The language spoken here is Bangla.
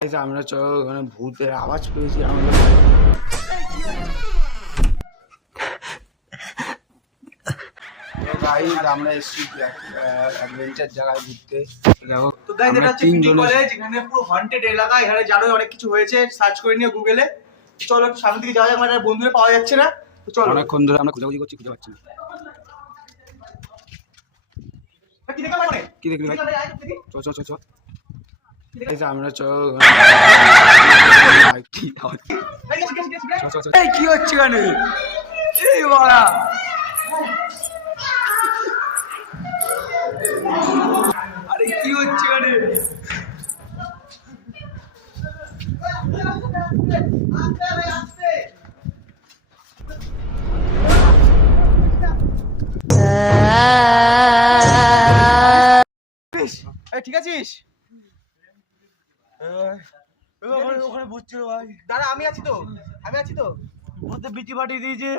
আমরা ওখানে ভূতের আওয়াজ পেয়েছি আমাদের। আমরা এসেছি অ্যাডভেঞ্চার জায়গায় ঘুরতে। দেখো তো গাইস এটা হচ্ছে পিটি কলেজ, এখানে পুরো হন্টেড এলাকা। এখানে জানোই অনেক কিছু হয়েছে, সার্চ করে নিও গুগলে। চলো একটু সামনের দিকে যাওয়া যাক, মানে বন্ধুরা পাওয়া যাচ্ছে না। তো চলো, অনেকক্ষণ ধরে আমরা খোঁজাখুঁজি করছি, খুঁজে পাচ্ছি না। কি দেখা মানে কি দেখলি ভাই? চল চল চল চল। আমরা কি হচ্ছে এখানে? এই বলা আরে কি হচ্ছে এখানে? ঠিক আছিস? ওখানে বুঝছিল ভাই। দাঁড়া, আমি আছি তো। ওদের বিচি পাঠিয়ে দিয়েছে।